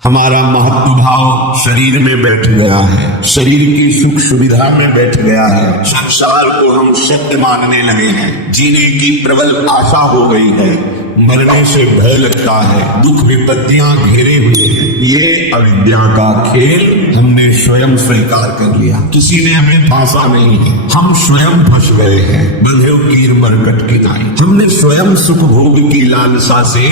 हमारा महत्व भाव शरीर में बैठ गया है, शरीर की सुख सुविधा में बैठ गया है। संसार को हम सत्य मानने लगे हैं, जीने की प्रबल आशा हो गई है, मरने से भय लगता है, दुख विपत्तियां घेरे हुए हैं। ये अविद्या का खेल हमने स्वयं स्वीकार कर लिया, किसी ने हमें फांसा नहीं है, हम स्वयं फंस गए हैं, बंधे कीर मरकट की नाई। हमने स्वयं सुख भोग की लालसा से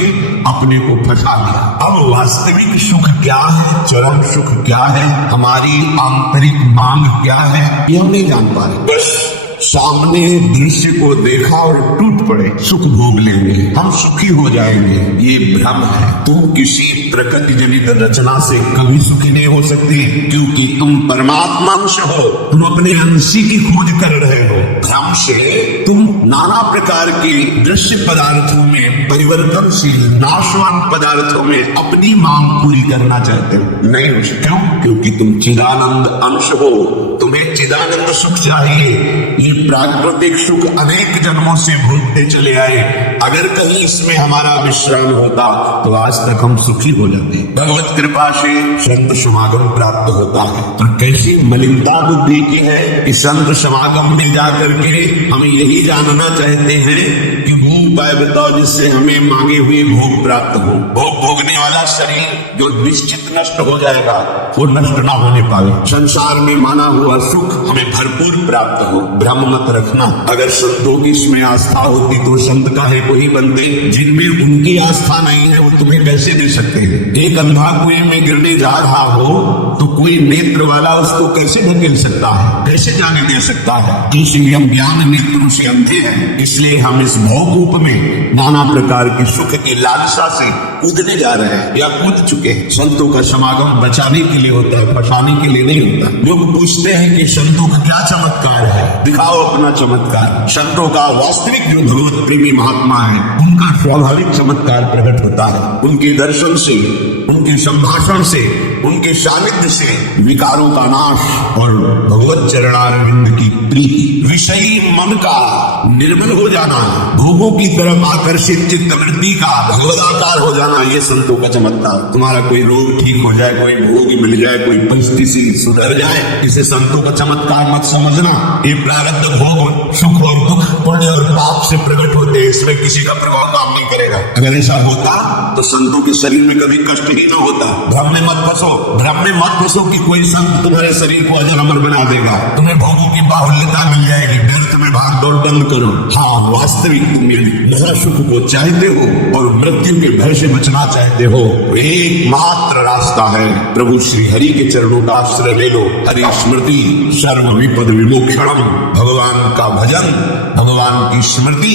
अपने को फंसा लिया। अब वास्तविक सुख क्या है, चरम सुख क्या है, हमारी आंतरिक मांग क्या है, ये हम नहीं जान पा रहे। बस सामने दृश्य को देखा और टूट पड़े, सुख भोग लेंगे, हम सुखी हो जाएंगे, ये भ्रम है। तुम किसी प्रकृति जनित रचना से कभी सुखी नहीं हो सकते, क्योंकि तुम परमात्मा अंश हो, तुम अपने अंशी की खोज कर रहे हो। भ्रम से तुम नाना प्रकार के दृश्य पदार्थों में, परिवर्तनशील नाशवान पदार्थों में अपनी मांग पूरी करना चाहते हो। नहीं हो सकते, क्यों? क्योंकि तुम चिदानंद अंश हो, तुम्हें चिदानंद सुख चाहिए। ये प्राकृतिक सुख अनेक जन्मों से भोगते चले आए, अगर कहीं इसमें हमारा विश्राम होता तो आज तक हम सुखी हो जाते। भगवत कृपा से संत समागम प्राप्त होता है, और कैसी मलिनता बुद्धि की है कि संत समागम में जाकर के हम यही जानना चाहते हैं कि वो उपाय बताओ जिससे हमें मांगे हुए भोग प्राप्त हो। भोग भोगने वाला शरीर जो निश्चित नष्ट हो जाएगा, वो नष्ट ना होने पाए। संसार में माना हुआ सुख हमें भरपूर प्राप्त हो, भ्रम मत रखना। अगर संतों की इसमें आस्था होती तो संत काहे को ही बनते, जिनमें उनकी आस्था नहीं है वो तुम्हें कैसे दे सकते हैं। एक अंधा कुएं में गिरने जा रहा हो तो कोई नेत्र वाला उसको कैसे ढकेल सकता है, कैसे जाने दे सकता है। इसलिए हम ज्ञान नेत्रों से अंधे हैं, इसलिए हम इस भवकूप में नाना प्रकार की सुख की लालसा से कूदने जा रहे हैं या कूद चुके हैं। संतों का समागम बचाने के लिए होता है, फंसाने के लिए नहीं होता। लोग पूछते हैं कि संतों का क्या चमत्कार है, दिखाओ अपना चमत्कार। संतों का वास्तविक जो भगवत प्रेमी महात्मा है, उनका स्वाभाविक चमत्कार प्रकट होता है। उनके दर्शन से, उनके संभाषण से, उनके सानिध्य से विकारों का नाश और भगवत चरणारविंद की प्रीति, विषयी मन का निर्मल हो जाना, भोगों की तरफ आकर्षित चित्तवृत्ति का भगवदाकार हो जाना, ये संतों का चमत्कार। तुम्हारा कोई रोग ठीक हो जाए, कोई भोग मिल जाए, कोई परिस्थिति सुधर जाए, इसे संतों का चमत्कार मत समझना। ये प्रारब्ध भोग सुख और दुख, पुण्य और पाप से प्रकट होते हैं, इसमें किसी का प्रभाव काम नहीं करेगा। अगर ऐसा होता तो संतों के शरीर में कभी कष्ट ही न होता। भ्रम में मत फंसो, भ्रम में मत फंसो कि कोई संत तुम्हारे शरीर को अजर अमर बना देगा, तुम्हें भोगों की बाहुल्यता मिल जाएगी, व्यर्थ में भाग दौड़ बंद करो। हाँ, वास्तविक तुम महासुख को चाहते हो और मृत्यु के भय से बचना चाहते हो, एकमात्र रास्ता है प्रभु श्री हरि के चरणों का आश्रय ले लो। हरि स्मृति सर्व विपद विमोक्षणम, भगवान का भजन, भगवान की स्मृति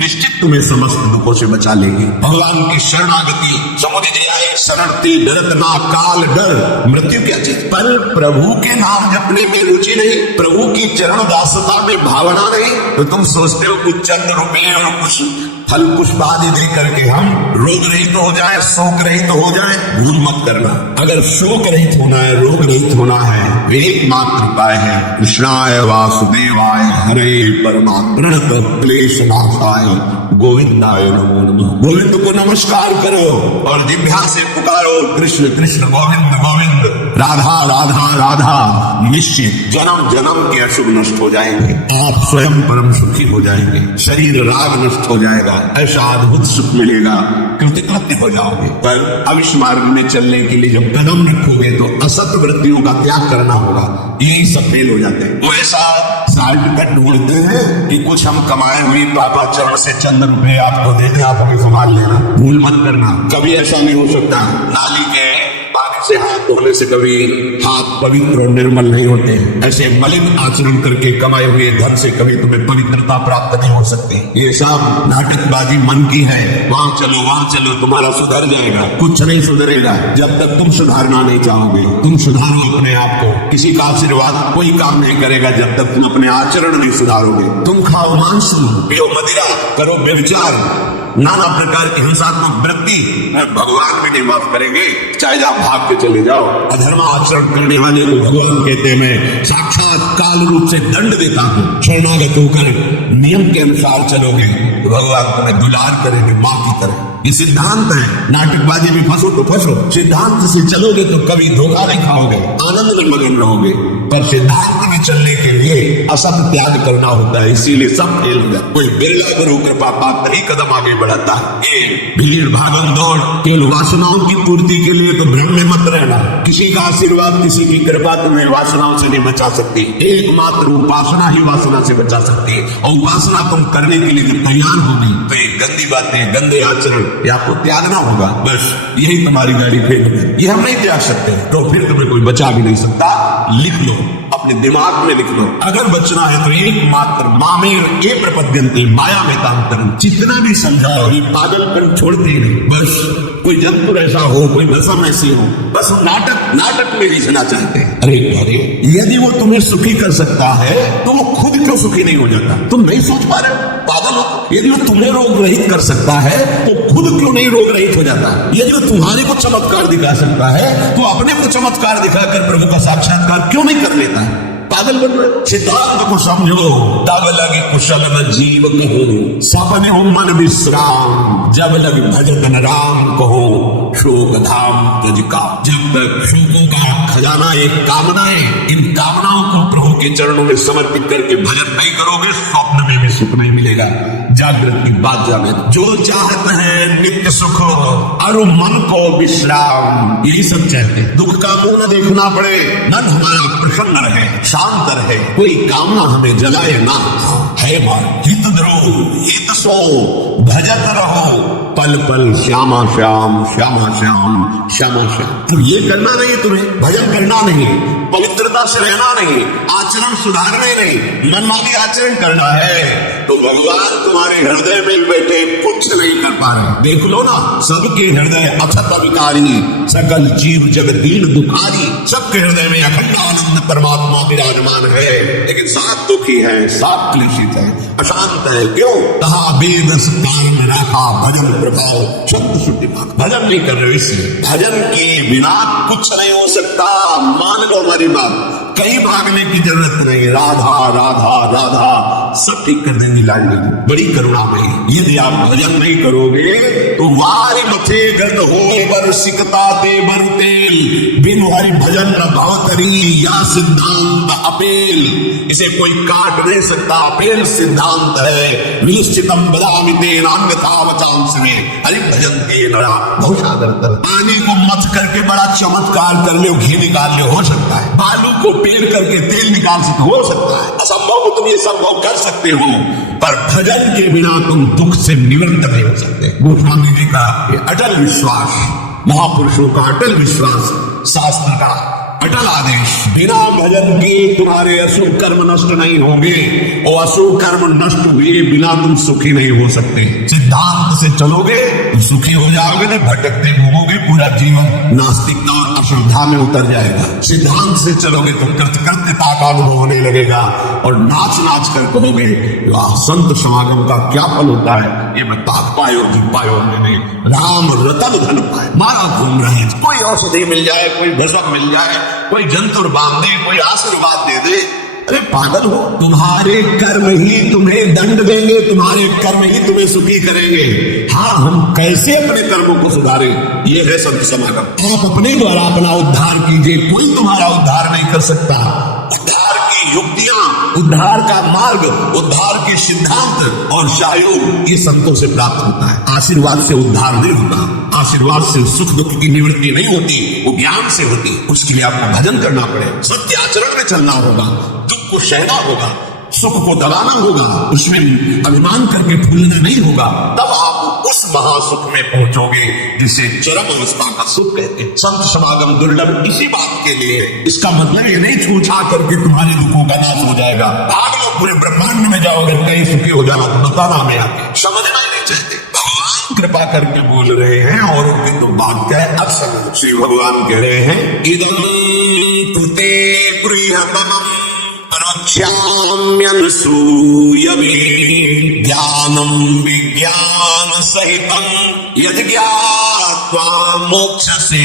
निश्चित तुम्हें समस्त दुखों से बचा लेगी। भगवान की शरणागति, समुझ जाए शरणती डरत ना काल डर। मृत्यु क्या चीज, पर प्रभु के नाम जपने में रुचि नहीं, प्रभु की चरण दासता में भावना नहीं, तो तुम सोचते हो कुछ चंद रुपये और कुछ फल पुष्प आदि दे करके हम रोग रहित हो जाए, शोक रहित हो जाए। भूल मत करना, अगर शोक रहित होना है, रोग रहित होना है, वे एकमात्र उपाय है कृष्णाय वासुदेवाय हरे परमात्मा प्रणत क्लेश नाशाय गोविंदाय नमो नमः। गोविंद को नमस्कार करो और जिह्वा से पुकारो कृष्ण कृष्ण गोविंद गोविंद, राधा राधा राधा। निश्चित जन्म जन्म के अशुभ नष्ट हो जाएंगे, आप स्वयं परम सुखी हो जाएंगे, शरीर राग नष्ट हो जाएगा, ऐसा अद्भुत सुख मिलेगा, कृतकृत्य हो जाओगे। पर अब इस मार्ग में चलने के लिए जब कदम रखोगे तो असत वृत्तियों का त्याग करना होगा, यही सब फेल हो जाते हैं। वो ऐसा शॉर्टकट ढूंढते हैं कि कुछ हम कमाए हुए पापा चरण से चंद रुपए आपको देते, आप हमें संभाल लेना। भूल मत करना, कभी ऐसा नहीं हो सकता। नाली के पानी से हाथ धोने से कभी हाथ पवित्र और निर्मल नहीं होते हैं। ऐसे मलिन आचरण करके कमाए हुए धन से कभी तुम्हें पवित्रता प्राप्त नहीं हो सकती। ये सब नाटकबाजी मन की है। वहां चलो तुम्हारा सुधर जाएगा, कुछ नहीं सुधरेगा जब तक तुम सुधारना नहीं चाहोगे। तुम सुधारो अपने आप को, किसी का आशीर्वाद कोई काम नहीं करेगा जब तक तुम अपने आचरण नहीं सुधारोगे। तुम खाओ मांस, पियो मदिरा, करो व्यभिचार, नाना प्रकार की हिंसात्मक वृत्ति भगवान भी नहीं माफ करेंगे, चाहे आप भाग के चले जाओ। अधर्म आचरण करने वाले को भगवान कहते हैं मैं साक्षात काल रूप से दंड देता हूँ। शरणागत होकर नियम के अनुसार चलोगे तो भगवान तुम्हें दुलार करेंगे, माँ की तरह। ये सिद्धांत है। नाटकबाजी में फंसो तो फंसो, सिद्धांत से चलोगे तो कभी धोखा नहीं खाओगे, आनंद में मगन रहोगे। पर सिद्धांत में चलने के लिए असत त्याग करना होता है, इसीलिए सब फेल हो जाए। कोई बिरला गुरु कृपा पाकर ही कदम आगे बढ़ाता है। भीड़ भागम दौड़ केवल वासनाओं की पूर्ति के लिए तो भ्रम में मत रहना। किसी का आशीर्वाद, किसी की कृपा तुम्हें वासनाओं से नहीं बचा सकती। एकमात्र उपासना ही वासना से बचा सकती है। और उपासना तुम करने के लिए जब तैयार होगी तो ये गंदी बातें, गंदे आचरण ये आपको त्यागना होगा। बस यही तुम्हारी गाड़ी फेल है। ये हम नहीं त्याग सकते तो फिर तुम्हें कोई बचा भी नहीं सकता। लिख लो, अपने दिमाग में लिख लो, अगर बचना है तो एकमात्र मामेर ए प्रपद्यन्ते माया में तांतरम। जितना भी समझाओ ये पागलपन छोड़ते ही नहीं। बस कोई जंतु ऐसा हो, कोई भसम ऐसी हो, बस हम नाटक में रिझना चाहते हैं। अरे यदि वो तुम्हें सुखी कर सकता है तो वो खुद क्यों सुखी नहीं हो जाता? तुम नहीं सोच पा रहे हो, पागल हो। यदि वो तुम्हें रोग रहित कर सकता है तो खुद क्यों नहीं रोग रहित हो जाता? यदि वो तुम्हारे को चमत्कार दिखा सकता है तो अपने को चमत्कार दिखाकर प्रभु का साक्षात्कार क्यों नहीं कर लेता? पागल बन रहे। सिद्धांत को समझो, तब लगे कुशल न जीव कहो, सपने हो मन विश्राम, जब लगे भजन राम कहो, शोक धाम तुझ का। जब तक शोकों का खजाना एक कामनाएं, इन कामनाओं को प्रभु के चरणों में समर्पित करके भजन नहीं करोगे, स्वप्न में भी सुख नहीं मिलेगा। जागृत की बात जाने, जो चाहते हैं नित्य सुख और मन को विश्राम, यही सब चाहते हैं। दुख का मुंह न देखना पड़े, मन हमारा प्रसन्न रहे, शांत रहे, कोई कामना हमें जलाए ना। है मां हित द्रोह हित सो भजत रहो, पल पल श्यामा श्याम श्यामा श्याम श्यामा श्याम। तो ये करना नहीं, तुम्हें भजन करना नहीं, पवित्रता से रहना नहीं, आचरण सुधारने नहीं, मनमानी आचरण करना है तो भगवान तुम्हारे हृदय में बैठे कुछ नहीं कर पा रहे। देख लो ना, सबके हृदय अथत विकारी, सकल जीव जग दीन दुखारी। सबके हृदय में अखंड आनंद परमात्मा विराजमान है, लेकिन साथ दुखी है, साथ क्लेशित है, अशांत है। क्यों? कहा वेद कारण रखा भजन प्रभाव शब्द शुद्धि। भजन नहीं कर रहे, इसलिए भजन के बिना कुछ नहीं हो सकता। मान लो हमारी बात, कहीं भागने की जरूरत नहीं। राधा राधा राधा सब ठीक कर देंगी लाडली, बड़ी करुणा में। यदि आप भजन नहीं करोगे तो वारी मथे गंध हो बर सिकता ते बर तेल, बिन वारी भजन न भावतरी या सिद्धांत अपेल। इसे कोई काट नहीं सकता, अपेल सिद्धांत है। निश्चितम बदामि तेन अन्यथा वचांस में, अरे भजन ते नरा बहुशादर तर। पानी को मथ करके बड़ा चमत्कार कर ले, घी निकाल ले, हो सकता है। बालू को पेड़ करके तेल निकाल सकते, हो सकता है। असंभव को तुम ये संभव कर सकते हो, पर भजन के बिना तुम दुख से निवृत्त नहीं हो सकते। गोस्वामी जी का ये अटल विश्वास, महापुरुषों का अटल विश्वास, शास्त्र का अटल आदेश, बिना भजन के तुम्हारे अशुभ कर्म नष्ट नहीं होंगे और अशुभ कर्म नष्ट हुए बिना तुम सुखी नहीं हो सकते। सिद्धांत से चलोगे तो सुखी हो जाओगे, नहीं भटकते घूमोगे, पूरा जीवन नास्तिकता और अश्रद्धा में उतर जाएगा। सिद्धांत से चलोगे तो कृतकृत्यता का अनुभव होने लगेगा और नाच नाच कर कहोगे वाह, संत समागम का क्या फल होता है। ये मैं ताक पायो जी पायो मैंने, राम रतन धन पाए। मारा घूम रहे हैं, कोई औषधि मिल जाए, कोई भस्म मिल जाए, कोई जंतुर बांध दे, कोई आशीर्वाद दे दे। अरे पागल हो, तुम्हारे कर्म ही तुम्हें दंड देंगे, तुम्हारे कर्म ही तुम्हें सुखी करेंगे। हाँ, हम कैसे अपने कर्मों को सुधारें, ये है संत समागम। आप अपने द्वारा अपना उद्धार कीजिए, कोई तुम्हारा उद्धार नहीं कर सकता। उद्धार की युक्तियां, उद्धार का मार्ग, उद्धार के सिद्धांत और सहयोग ये संतों से प्राप्त होता है। आशीर्वाद से उद्धार नहीं होता, आशीर्वाद से सुख दुख की निवृत्ति नहीं होती, वो ज्ञान से होती। उसके लिए आपको भजन करना पड़े, सत्य आचरण में चलना होगा, दुख को सहना होगा, सुख को दबाना होगा, उसमें अभिमान करके फूलना नहीं होगा। तब आप उस महासुख में पहुंचोगे जिसे चरम अवस्था का सुख कहते हैं। संत समागम दुर्लभ इसी बात के लिए। इसका मतलब ये नहीं छूछा करके तुम्हारे दुखों का नाश हो जाएगा। भाग लो, पूरे ब्रह्मांड में जाओगे, कहीं सुखी हो जाना तो बताना हमें आगे। समझना ही नहीं चाहते। भगवान कृपा करके बोल रहे हैं और उनकी तो बात क्या है, अब समझ। श्री भगवान कह रहे हैं इदं कृते प्रियतमम् वक्ष्याम्यनसूयवे ज्ञानम विज्ञान सहितम यदि ज्ञात्वा मोक्षसे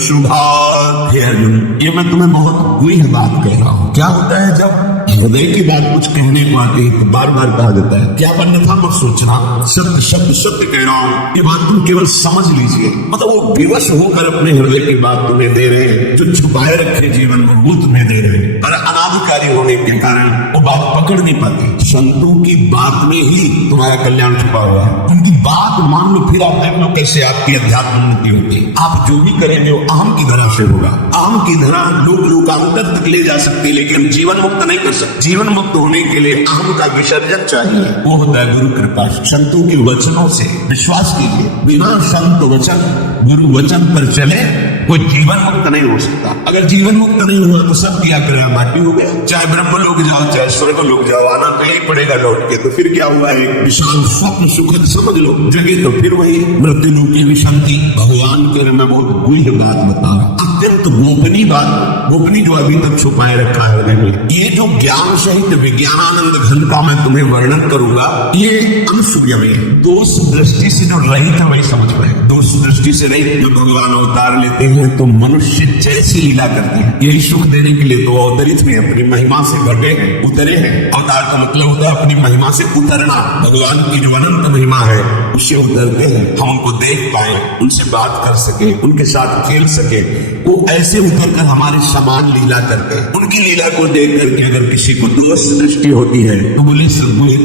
शुभात्। ये मैं तुम्हें बहुत बुरी बात कह रहा हूँ। क्या होता है जब हृदय की बात कुछ कहने को आती है तो बार बार कहा जाता है क्या अन्यथा मत सोचना, सत्य शब्द सत्य कह रहा हूँ, ये बात तुम केवल समझ लीजिए। मतलब वो विवश होकर अपने हृदय की बात तुम्हें दे रहे हैं, जो छुपाए रखे जीवन को वो तुम्हें दे रहे हैं, पर अनाधिकारी होने के कारण वो बात पकड़ नहीं पाती। संतों की बात में ही तुम्हारा कल्याण छुपा हुआ है। उनकी बात मान लो, फिर आप देख लो कैसे आपकी अध्यात्म उन्नति होती है। आप जो भी करेंगे वो अहम की धरा से होगा। अहम की धरा लोग लोकांतर तक ले जा सकती है, लेकिन जीवन मुक्त नहीं कर सकते। जीवन मुक्त होने के लिए अहम का विसर्जन चाहिए, वो होता है गुरु कृपा। संतों के वचनों से विश्वास कीजिए, बिना संत वचन गुरु वचन पर चले कोई जीवन मुक्त नहीं हो सकता। अगर जीवन मुक्त नहीं हुआ तो सब क्या क्रिया माटी हो गया। चाहे ब्रह्म लोग जाओ चाहे स्वर्ग लोग जाओ, आना तो नहीं पड़ेगा लौट के। तो फिर क्या हुआ, एक विशाल स्वप्न सुखद समझ लो, जगह तो फिर वही मृत्यु लोक की विशांति। भगवान के मैं बहुत बुरी बात बता रहा हूं, अत्यंत गोपनीय बात, गोपनीय जो अभी तक छुपाए रखा है हृदय में। ये जो ज्ञान सहित विज्ञानानंद घन का मैं तुम्हें वर्णन करूंगा, ये अनुसूय में दोष दृष्टि से जो रहित है वही समझ पाए। दोष दृष्टि से रहित जो भगवान अवतार लेते हैं तो मनुष्य जैसी लीला करते हैं, यही सुख देने के लिए तो अवतरित में अपनी महिमा से घटे हैं, उतरे हैं। अवतार का मतलब होता है अपनी महिमा से उतरना। भगवान की जो अनंत महिमा है उससे उतरते हैं, हम उनको देख पाए, उनसे बात कर सके, उनके साथ खेल सके। वो ऐसे उतर कर हमारे समान लीला करते हैं। उनकी लीला को देख करके अगर किसी को दोष दृष्टि होती है तो बोले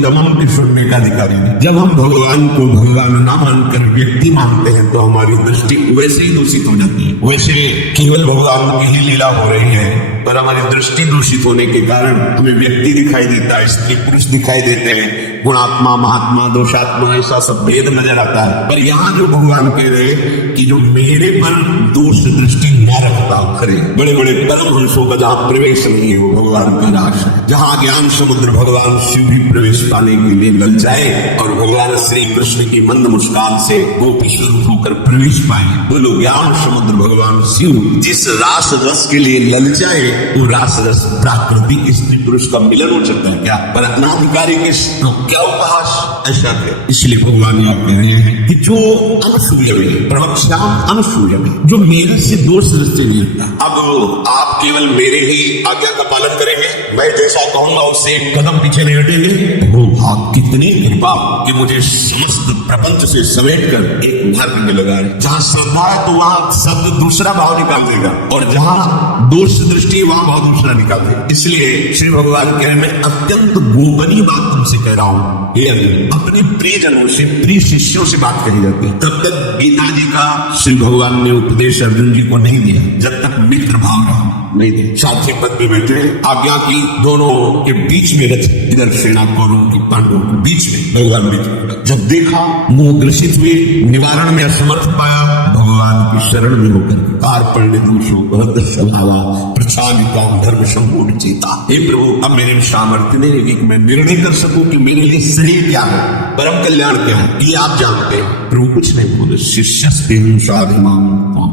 तमाम के सुनने का अधिकारी नहीं। जब हम भगवान को भगवान ना मानकर व्यक्ति मानते हैं तो हमारी दृष्टि वैसे ही दूषित हो जाती है। वैसे केवल भगवान की ही लीला हो रही है, पर हमारी दृष्टि दूषित होने के कारण हमें व्यक्ति दिखाई देता है, स्त्री पुरुष दिखाई देते हैं, गुणात्मा महात्मा दोषात्मा ऐसा सब भेद नजर आता है। पर यहाँ जो भगवान कह रहे कि जो मेरे पर दोष दृष्टि न रखता खरे बड़े बड़े परमहंसों का जहाँ प्रवेश नहीं है वो भगवान का रास है। जहाँ ज्ञान समुद्र भगवान शिव भी प्रवेश पाने के लिए ललचाए और भगवान श्री कृष्ण की मंद मुस्कान से गोपी स्वरूप होकर प्रवेश पाए, बोलो ज्ञान समुद्र भगवान शिव जिस रास रस के लिए ललचाए वो रास रस प्राकृतिक स्त्री पुरुष का मिलन हो सकता है क्या, पर अनाधिकारी के क्या उपहास ऐसा है। इसलिए भगवान आप कह रहे हैं कि जो अनुसूय में प्रवक्ष्याम अनुसूय में जो मेरे से दोष दृष्टि नहीं रखता। अब आप केवल मेरे ही आज्ञा का पालन करेंगे, मैं जैसा कहूंगा उससे एक कदम पीछे नहीं हटेंगे। वो आप कितनी कृपा कि मुझे समस्त प्रपंच से समेट कर एक मार्ग में लगा रहे। जहाँ श्रद्धा है तो वहाँ शब्द दूसरा भाव निकाल देगा, और जहाँ दोष दृष्टि वहाँ भाव दूसरा निकाल देगा। इसलिए श्री भगवान कह रहे मैं अत्यंत गोपनीय बात तुमसे कह रहा हूँ। अपने प्रियजनों से प्रिय शिष्यों से बात कही जाती है। तब तक गीता जी का श्री भगवान ने उपदेश अर्जुन जी को नहीं दिया जब तक मित्र भाव रहा नहीं दिया। साथी पद में बैठे आज्ञा की दोनों के बीच में रथ, इधर सेना कौरवों की पांडवों के बीच में भगवान बीच में। जब देखा मोह ग्रसित हुए, निवारण में असमर्थ पाया, भगवान की शरण में होकर कार पड़ने दोषो भरत स्वभावा प्रचार काम धर्म संपूर्ण चेता। हे प्रभु अब मेरे सामर्थ्य नहीं रहेगी कि मैं निर्णय कर सकूं कि मेरे लिए सही क्या है, परम कल्याण क्या है, ये आप जानते हैं। प्रभु कुछ नहीं बोले, शिष्यस्तेनुसाधिमाम,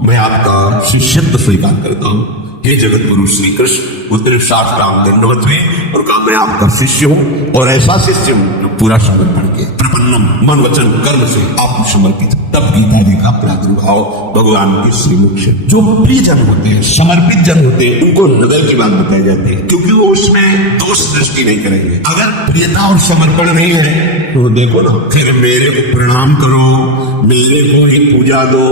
मैं आपका शिष्यत्व स्वीकार करता हूँ। हे जगत गुरु श्री कृष्ण उतरे शास्त्राम दंडवत हुए और कहा मैं आपका शिष्य हूँ, और ऐसा शिष्य हूँ जो पूरा समर्पण के प्रपन्नम मन वचन कर्म से आपको समर्पित। तब गीता जी का प्रादुर्भाव भगवान के श्रीमुख से। जो प्रिय जन होते हैं, समर्पित जन होते हैं, उनको हृदय की बात बताई जाती है, क्योंकि वो उसमें दोष दृष्टि नहीं करेंगे। अगर प्रियता और समर्पण नहीं है तो देखो ना, फिर मेरे को प्रणाम करो, मेरे को ही पूजा दो,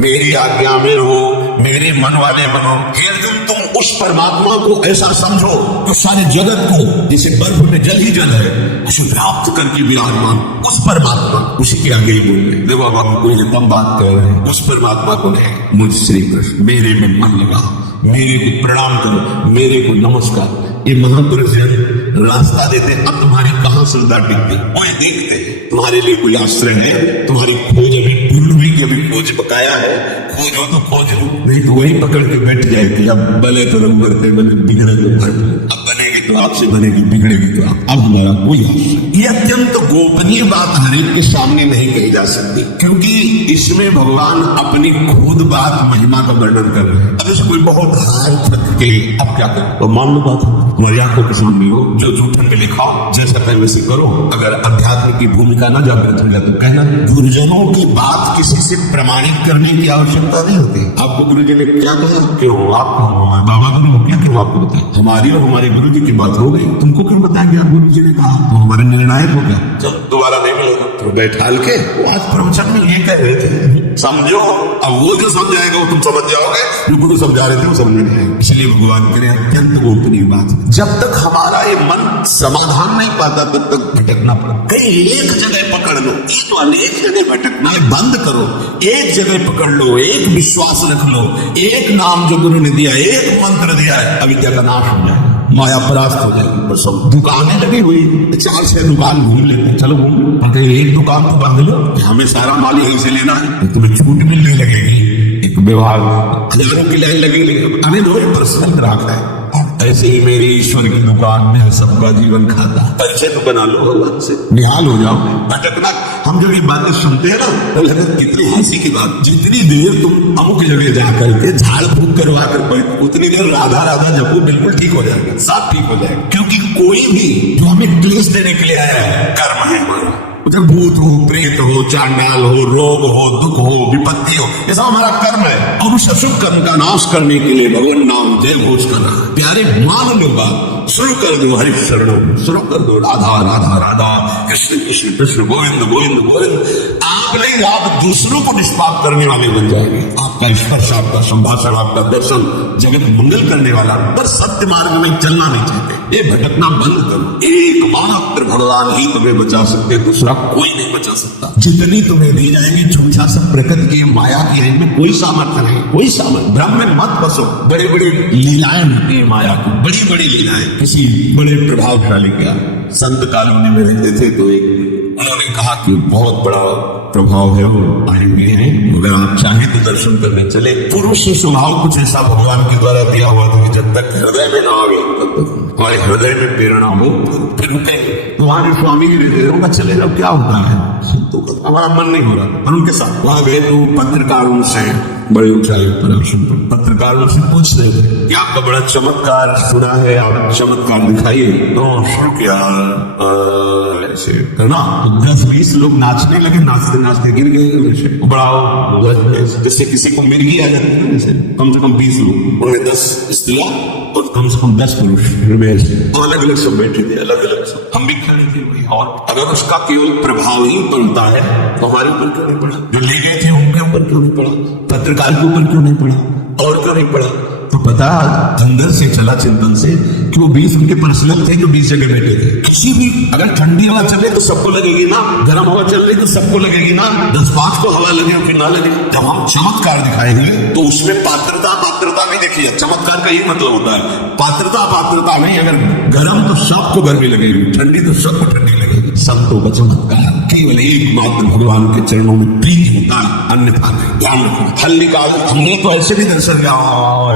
मेरी आज्ञा में रहो, मेरे मन वाले बनो। फिर तुम उस परमात्मा को ऐसा समझो जो सारे जगत को, जिसे बर्फ में जल ही जल है, उसे व्याप्त करके विराजमान उस परमात्मा, उसी के आगे ही बोल रहे। देखो अब हम कोई एकदम बात कर रहे हैं, उस परमात्मा को नहीं, मुझ श्री कृष्ण मेरे में मन लगा, मेरे को प्रणाम करो, मेरे को नमस्कार। ये महापुरुष जन रास्ता देते, अब तुम्हारी कहाँ श्रद्धा टिकती, वो देखते हैं तुम्हारे लिए कोई आश्रय है, तुम्हारी खोज अभी पूर्वी की अभी खोज बकाया है, खोज हो तो खोज लो, नहीं तो वही पकड़ के बैठ जाए कि अब भले तो रंग करते बने, बिगड़े तो भर, अब बनेगी तो आपसे बनेगी, बिगड़ेगी तो आप। अब हमारा कोई आश्रय, ये अत्यंत गोपनीय बात हर एक के सामने नहीं कही जा सकती, क्योंकि इसमें भगवान अपनी खुद बात महिमा का वर्णन कर रहे हैं। अब इसे कोई बहुत हार थक के अब क्या करें, तो मान लो बात हमारी आंखों के सामने हो, जो जूठन में लिखा जैसा कहे वैसे करो। अगर अध्यात्म की भूमिका ना जागृत मिला तो कहना। गुरुजनों की बात किसी से प्रमाणित करने की आवश्यकता नहीं होती। आपको गुरु जी ने क्या कहा, क्यों आपको बाबा गुरु क्या क्यों आपको बताया, हमारी और हमारे गुरु जी की बात हो गई, तुमको क्यों बताया गया गुरु जी ने कहा, तो हमारे निर्णायक हो गया, चल दोबारा नहीं मिलेगा। तो बैठाल के वो आज प्रवचन में ये कह रहे थे, समझो। अब वो जो समझाएगा वो तुम समझ जाओगे, जो गुरु समझा रहे थे वो समझ में नहीं आएगा। इसलिए भगवान करे अत्यंत गोपनीय बात, जब तक हमारा ये मन समाधान नहीं पाता तब तक भटकना पड़ता। कहीं एक जगह पकड़ लो, एक वाले एक जगह भटकना बंद करो, एक जगह पकड़ लो, एक विश्वास रख लो, एक नाम जो गुरु ने दिया, एक मंत्र दिया है, अविद्या का नाश हो जाए, माया परास्त हो जाएगी। पर सब दुकानें लगी हुई, 4-6 दुकान घूम लेते हैं, चलो घूम लो, एक दुकान तो बांध लो, हमें सारा माल यहीं से लेना है, तुम्हें छूट मिलने लगेगी, एक विभाग हजारों की लाइन लगेगी, अरे दो पर्सनल ग्राहक है। ऐसे ही मेरी ईश्वर की दुकान में सबका जीवन खाता, परिचय तो बना लो भगवान से, निहाल हो जाओ। भटकना, हम जब ये बातें सुनते हैं ना तो लगता कितनी हंसी की बात, जितनी देर तुम अमुक जगह जा करके झाड़ फूक करवा कर उतनी देर राधा राधा जपो, बिल्कुल ठीक हो जाएगा, सब ठीक हो जाएगा। क्योंकि कोई भी जो हमें क्लेश देने के लिए आया है कर्म है हमारा, चाहे भूत हो, प्रेत हो, चांडाल हो, रोग हो, दुख हो, विपत्ति हो, ये सब हमारा कर्म है। और उस अशुभ कर्म का नाश करने के लिए भगवान नाम जय घोष कर रहा है। प्यारे मान लो बात, शुरू कर दो हरि शरणम, शुरू कर दो राधा राधा राधा, कृष्ण कृष्ण कृष्ण, गोविंद गोविंद गोविंद। आप नहीं, आप दूसरों को निष्पाप करने वाले बन जाएंगे। आपका स्पर्श, आपका संभाषण, आपका दर्शन जगत मंगल करने वाला, पर सत्य मार्ग में चलना नहीं चाहते, ये भटकना बंद करो। एकमात्र भगवान ही तुम्हें बचा सकते, दूसरा कोई नहीं बचा सकता। जितनी तुम्हें दी जाएगी छूछा सब प्रकृति की माया की है, इनमें कोई सामर्थ्य नहीं, कोई सामर्थ्य। भ्रम में मत बसो, बड़ी बड़ी लीलाएं होती है माया की, बड़ी बड़ी लीलाएं। किसी बड़े प्रभावशाली क्या संत कॉलोनी में रहते थे, तो एक उन्होंने कहा कि बहुत बड़ा प्रभाव है वो आए हुए हैं, अगर आप चाहें तो दर्शन करने चले। पुरुष स्वभाव कुछ ऐसा भगवान के द्वारा दिया हुआ था, जब तक हृदय में ना आवे तब तक हमारे हृदय में प्रेरणा हो फिर रुके। तुम्हारे स्वामी का चले जाओ, क्या होता है, तो हमारा मन नहीं हो रहा। और उनके साथ वहां गए तो पत्रकारों से बड़े ऊंचाई पर पत्रकारों से पूछ रहे थे कि आपका बड़ा चमत्कार सुना है, आप चमत्कार दिखाइए। तो शुरू किया ऐसे करना, तो 10-20 लोग नाचने लगे, नाचते नाचते गिर गए। बड़ा जैसे किसी को मिर्गी आ जाती है, जैसे कम से कम 20 लोग, उनमें 10 स्त्रियां और कम से कम 10 पुरुष, अलग अलग सब बैठे थे, अलग अलग सब। हम भी खड़े थे भाई, और अगर उसका केवल प्रभाव ही पड़ता है तो हमारे ऊपर क्यों नहीं पड़ा, जो ले गए थे उनके ऊपर क्यों नहीं पड़ा, पत्रकार के ऊपर क्यों नहीं पड़ा, और क्यों नहीं पड़ा। तो पता अंदर से चला चिंतन से कि वो 20 उनके पर्सनल थे जो 20 जगह बैठे थे। किसी भी अगर ठंडी हवा चले तो सबको लगेगी ना, गर्म हवा चल रही तो सबको लगेगी ना, 10-5 को हवा लगे फिर ना लगे। जब हम चमत्कार दिखाएंगे तो उसमें पात्रता नहीं देखिए, चमत्कार का ये मतलब होता है पात्रता नहीं। अगर गर्म तो सबको गर्मी लगेगी, ठंडी तो सबको ठंडी लगेगी। संतों का चमत्कार केवल एकमात्र भगवान के चरणों में प्रीति होता है, अन्यथा नहीं। ध्यान रखो, फल निकाल, हमने तो ऐसे भी दर्शन दिया,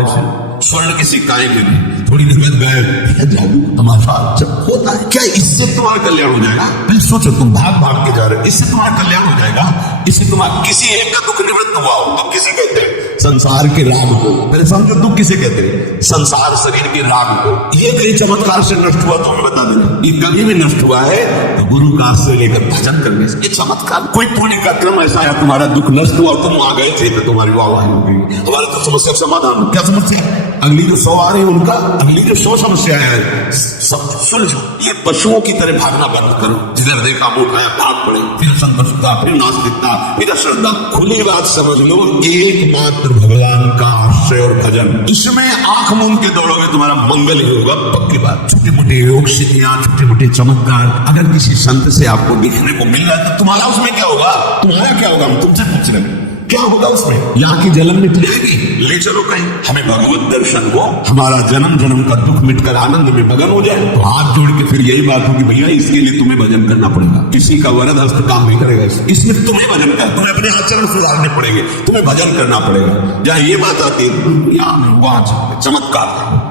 ऐसे स्वर्ण की सिक्काएं गिरी, थोड़ी देर बाद गए, जादू तमाशा जब होता है। क्या इससे तुम्हारा कल्याण हो जाएगा? पहले सोचो, तुम भाग भाग के जा रहे हो, इससे तुम्हारा कल्याण हो जाएगा? इससे तुम्हारा किसी एक का दुख निवृत्त हुआ हो तो किसी कहते हैं संसार के राग को, पहले समझो दुख किसे कहते हैं, संसार शरीर के राग को। ये कहीं चमत्कार से नष्ट हुआ तो हमें बता देना, ये कभी भी नष्ट हुआ है तो गुरु का आश्रय लेकर भजन करने से। ये चमत्कार, कोई पुण्य का क्रम ऐसा है, तुम्हारा दुख नष्ट हुआ, तुम आ गए थे तो तुम्हारी वाहवाही हो गई। हमारी तो समस्या समाधान, क्या समस्या, अगली जो 100 आ रही है उनका, अगली जो 100 समस्या है सब सुलझो। ये पशुओं की तरह भागना बंद करो, जिधर देखा मुंह उठाया भाग पड़े, फिर संतुष्टता, फिर नास्तिकता, फिर अश्रद्धा। खुली बात समझ लो, एकमात्र भगवान का आश्रय और भजन, इसमें आंख मूंद के दौड़ोगे तुम्हारा मंगल ही होगा, पक्की बात। छोटे मोटे योग सिद्धियां, छोटे मोटे चमत्कार अगर किसी संत से आपको दिखने को मिल रहा है तो तुम्हारा उसमें क्या होगा, तुम्हारा क्या होगा, हम तुमसे पूछ रहे हैं। क्या होगा उसमें? यहाँ की जलन मिट जाएगी, ले चलो कहीं हमें भगवत दर्शन हो, हमारा जन्म जन्म का दुख मिटकर आनंद में मगन हो जाए। तो हाथ जोड़ के फिर यही बात होगी, भैया इसके लिए तुम्हें भजन करना पड़ेगा, किसी का वरद हस्त काम नहीं करेगा, इसमें तुम्हें भजन कर, तुम्हें अपने आचरण सुधारने पड़ेंगे, तुम्हें भजन करना पड़ेगा। जहाँ ये बात आती है वहां चमत्कार,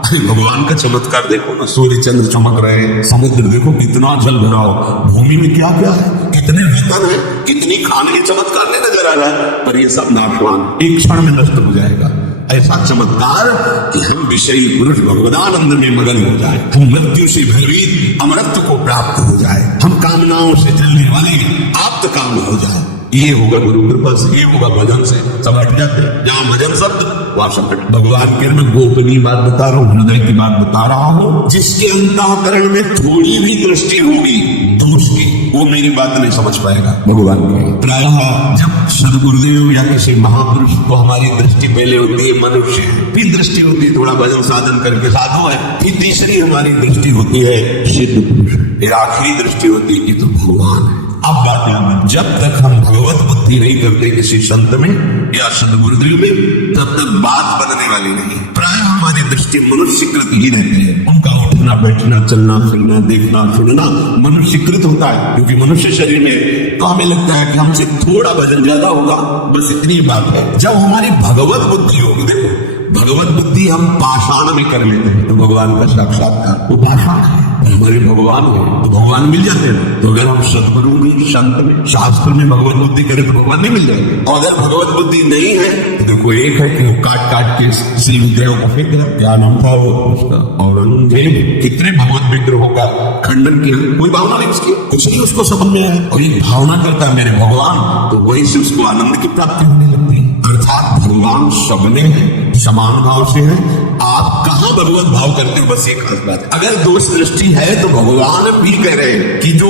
अरे भगवान का चमत्कार देखो ना, सूर्य चंद्र चमक रहे, समुद्र देखो कितना जल भरा हो, भूमि में क्या क्या है, कितने वेतन है, कितनी खाने की चमत्कार नहीं नजर आ रहा है, पर ये सब नाशवान एक क्षण में नष्ट हो जाएगा। ऐसा चमत्कार कि हम विषयी पुरुष भगवदानंद में मगन हो जाए, हम मृत्यु से भयभीत अमरत्व को प्राप्त हो जाए, हम कामनाओं से जलने वाले आप्त काम हो जाए। ये होगा गुरु कृपा से, ये होगा भजन से, सब हट जाते हैं। जहाँ भजन शब्द वहां संकट। भगवान के मैं गोपनीय बात बता रहा हूँ, हृदय की बात बता रहा हूँ। जिसके अंतःकरण में थोड़ी भी दृष्टि होगी दोष की, वो मेरी बात नहीं समझ पाएगा भगवान की। प्रायः जब सदगुरुदेव या किसी महापुरुष को हमारी दृष्टि पहले होती है मनुष्य, फिर दृष्टि होती है थोड़ा भजन साधन करके साधु है, फिर तीसरी हमारी दृष्टि होती है सिद्ध पुरुष, फिर आखिरी दृष्टि होती है कि तो भगवान है। अब बात याद, जब तक हम भगवत बुद्धि नहीं करते किसी संत में या सदगुरुदेव में, तब तक बात बनने वाली नहीं। प्राय हमारी दृष्टि मनुष्यकृत ही रहती है। उनका उठना बैठना चलना फिरना देखना सुनना मनुष्यकृत होता है, क्योंकि मनुष्य शरीर में तो हमें लगता है कि हमसे थोड़ा वजन ज्यादा होगा, बस इतनी बात है। जब हमारी भगवत बुद्धि होगी, देखो भगवत बुद्धि हम पाषाण में कर लेते हैं तो भगवान का साक्षात्कार वो पाषाण है, हमारे भगवान है तो भगवान मिल जाते हैं। तो अगर हम सदगुरु में संत में शास्त्र में भगवत बुद्धि करें तो भगवान नहीं मिल जाएंगे। और अगर भगवत बुद्धि नहीं है तो देखो एक है कि वो काट काट के श्री विग्रहों को फेंक दिया, क्या नाम था वो उसका, औरंगजेब कितने भगवत विग्रहों का खंडन किया, कोई भावना नहीं उसकी, कुछ नहीं उसको समझ में आया। और एक भावना करता है मेरे भगवान, तो वही से उसको आनंद की प्राप्ति होने लगती है। अर्थात भगवान सबने हैं, समान भाव से है। आप कहाँ भगवत भाव करते हो, बस एक खास बात है। अगर दोष दृष्टि है तो भगवान भी कह रहे हैं कि जो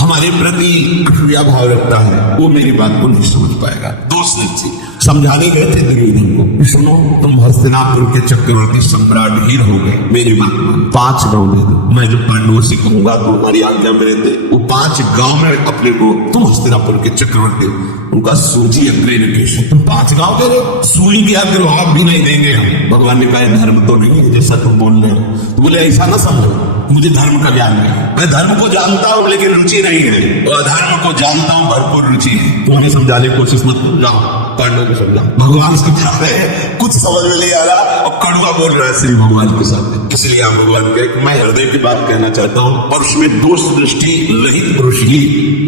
हमारे प्रति असूया भाव रखता है वो मेरी बात को नहीं समझ पाएगा। दोष दृष्टि समझाने गए थे दुर्योधन को, सुनो तुम हस्तिनापुर के चक्रवर्ती सम्राट ही रहोगे, मेरी बात मान, 5 गांव दे दो, मैं जो पांडवों से कहूंगा तो हमारी आज्ञा में रहते, वो 5 गांव में अपने को तुम हस्तिनापुर के चक्रवर्ती, उनका सूझी अग्रे निकेश, तुम 5 गांव दे रहे, सुई के अग्र आप भी नहीं देंगे हम। भगवान ने कहा धर्म तो नहीं है जैसा तुम बोल रहे हो, तो बोले ऐसा ना समझो, मुझे धर्म का ज्ञान है, मैं धर्म को जानता हूँ लेकिन रुचि नहीं है, और अधर्म को जानता हूँ भरपूर रुचि है। तो उन्हें समझाने की कोशिश मत जाओ, पांडवों को समझाओ। भगवान समझा रहे हैं, कुछ समझ में नहीं आ रहा और कड़वा बोल रहा है श्री भगवान के साथ। इसलिए आप भगवान के मैं हृदय की बात कहना चाहता हूँ, और उसमें दोष दृष्टि रहित पुरुष ही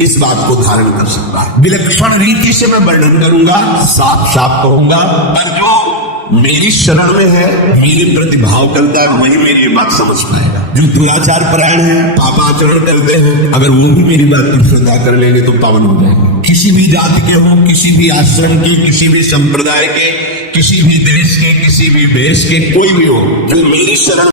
इस बात को धारण कर सकता है। विलक्षण रीति से मैं वर्णन करूंगा, साफ साफ कहूंगा, पर जो मेरी शरण में है, मेरे प्रति भाव करता है, वही मेरी बात समझ पाएगा। जो दुराचार परायण है, पापाचरण करते हैं, अगर वो भी मेरी बात पर श्रद्धा कर लेंगे तो पावन हो जाएंगे। किसी भी जाति के हो, किसी भी आश्रम के, किसी भी संप्रदाय के, किसी भी देश के, किसी भी भेष के, कोई भी हो, जो मेरी शरण